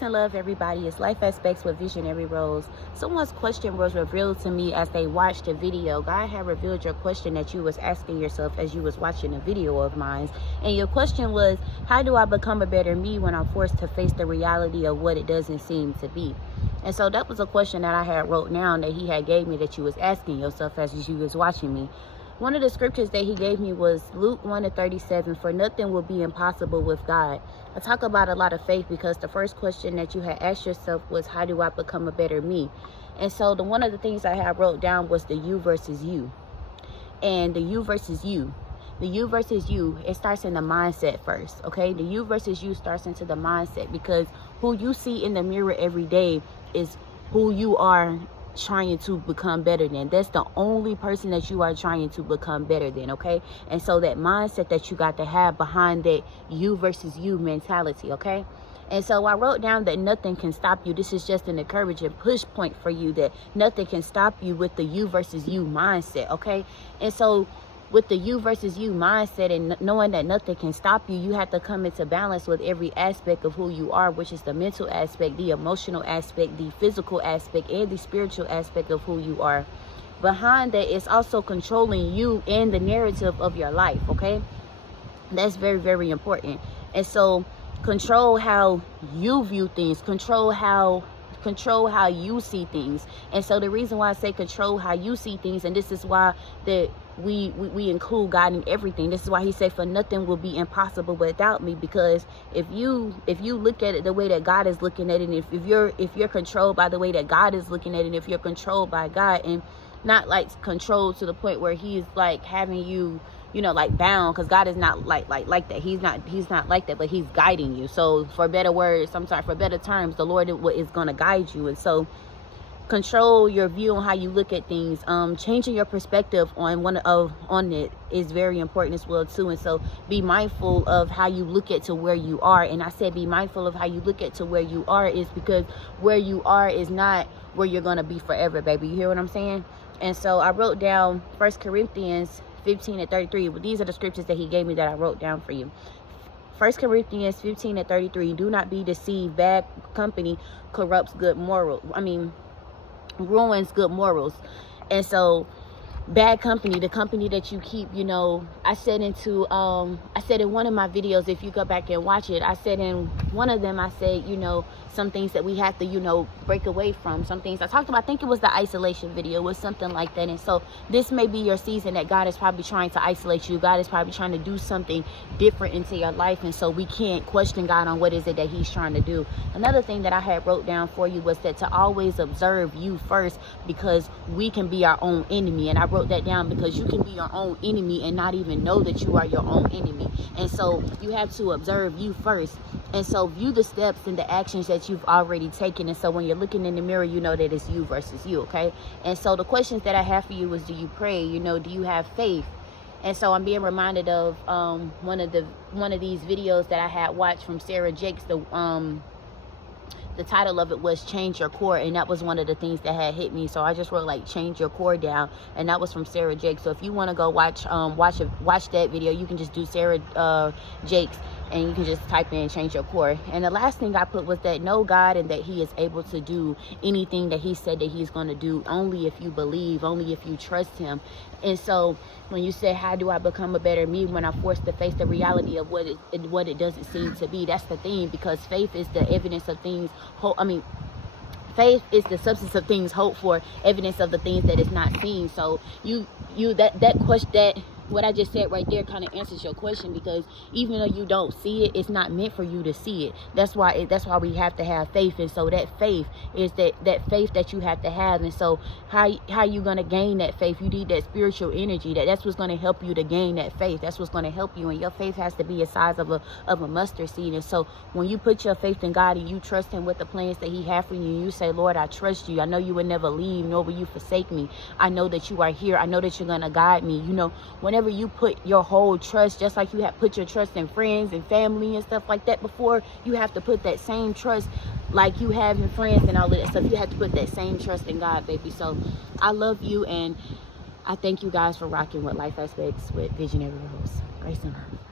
And love, everybody. It's Life Aspects with Visionary Rose. Someone's question was revealed to me as they watched the video. God had revealed your question that you was asking yourself as you was watching a video of mine. And your question was, how do I become a better me when I'm forced to face the reality of what it doesn't seem to be? And so that was a question that I had wrote down that he had gave me that you was asking yourself as you was watching me. One of the scriptures that he gave me was Luke 1:37, for nothing will be impossible with God. I talk about a lot of faith because the first question that you had asked yourself was, how do I become a better me? And so one of the things I had wrote down was the you versus you. And the you versus you. The you versus you, it starts in the mindset first, okay? The you versus you starts into the mindset, because who you see in the mirror every day is who you are trying to become better than. That's the only person that you are trying to become better than, okay? And so that mindset that you got to have behind that you versus you mentality, okay? And so I wrote down that nothing can stop you. This is just an encouraging push point for you, that nothing can stop you with the you versus you mindset, okay? And so with the you versus you mindset and knowing that nothing can stop you, you have to come into balance with every aspect of who you are, which is the mental aspect, the emotional aspect, the physical aspect, and the spiritual aspect of who you are. Behind that, it's also controlling you and the narrative of your life, okay? That's very, very important. And so control how you view things, control how you see things. And so the reason why I say control how you see things, and this is why that we include God in everything. This is why he said, for nothing will be impossible without me. Because if you look at it the way that God is looking at it, and if you're controlled by the way that God is looking at it, and if you're controlled by God, and not like controlled to the point where he's like having you, you know, like bound, because God is not like that. He's not like that, but he's guiding you. So for better words, sometimes for better terms, the Lord is going to guide you. And so control your view on how you look at things. Changing your perspective on it is very important as well too. And so be mindful of how you look at to where you are. And I said be mindful of how you look at to where you are is because where you are is not where you're going to be forever, baby. You hear what I'm saying? And so I wrote down 1 Corinthians 15:33. But these are the scriptures that he gave me that I wrote down for you. 1 Corinthians 15:33. Do not be deceived. Bad company corrupts good morals. Ruins good morals. And so bad company, the company that you keep, you know, I said in one of my videos, if you go back and watch it, I said in one of them, I said, you know, some things that we have to, you know, break away from. Some things I talked about, I think it was the isolation video, was something like that. And so this may be your season that God is probably trying to isolate you. God is probably trying to do something different into your life. And so we can't question God on what is it that he's trying to do. Another thing that I had wrote down for you was that to always observe you first, because we can be our own enemy. And I wrote that down because you can be your own enemy and not even know that you are your own enemy. And so you have to observe you first. And so view the steps and the actions that you've already taken. And so when you're looking in the mirror, you know that it's you versus you, okay? And so the questions that I have for you is, do you pray? You know, do you have faith? And so I'm being reminded of one of these videos that I had watched from Sarah Jakes. The title of it was Change Your Core, and that was one of the things that had hit me. So I just wrote like change your core down, and that was from Sarah Jakes. So if you want to go watch that video, you can just do Sarah Jakes, and you can just type in change your core. And the last thing I put was that know God and that he is able to do anything that he said that he's going to do, only if you believe, only if you trust him. And so when you say, how do I become a better me when I'm forced to face the reality of what it doesn't seem to be, that's the thing, because faith is the evidence of things. Faith is the substance of things hoped for, evidence of the things that is not seen. So that question, that what I just said right there kind of answers your question, because even though you don't see it, it's not meant for you to see it. That's why we have to have faith. And so that faith is that faith that you have to have. And so how you going to gain that faith? You need that spiritual energy. That's what's going to help you to gain that faith. That's what's going to help you. And your faith has to be the size of a mustard seed. And so when you put your faith in God and you trust him with the plans that he has for you, and you say, Lord, I trust you. I know you would never leave, nor will you forsake me. I know that you are here. I know that you're going to guide me. You know, whenever you put your whole trust, just like you have put your trust in friends and family and stuff like that before, you have to put that same trust like you have in friends and all of that stuff. You have to put that same trust in God, baby. So I love you, and I thank you guys for rocking with Life Aspects with Visionary Rose. Grace and love.